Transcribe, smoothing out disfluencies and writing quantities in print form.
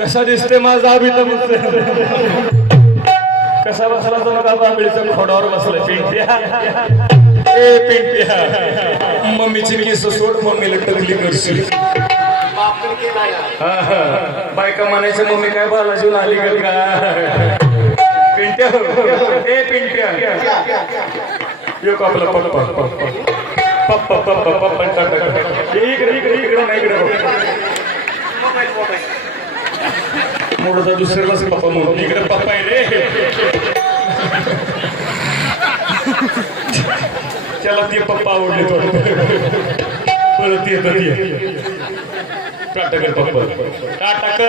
कसा दिसते माझा अभितम कसा बसला तो नका बांबळीचा खोडावर बसला पिंट्या ए पिंट्या मम्मीची केस सोड मम्मीला टकली करशील बायका म्हणायचं मम्मी काय बालाजीला आली का पिंट्या ए पिंट्या यो आपला पप्पा पप्पा पप्पा पप्पा इकडे इकडे इकडे नाही इकडे मोठा दुसऱ्यालाच पप्पा म्हणून इकडे पप्पा आहे रे त्याला ते पप्पा आवडले तो परत येतात टाटा कर पप्पा टाटा कर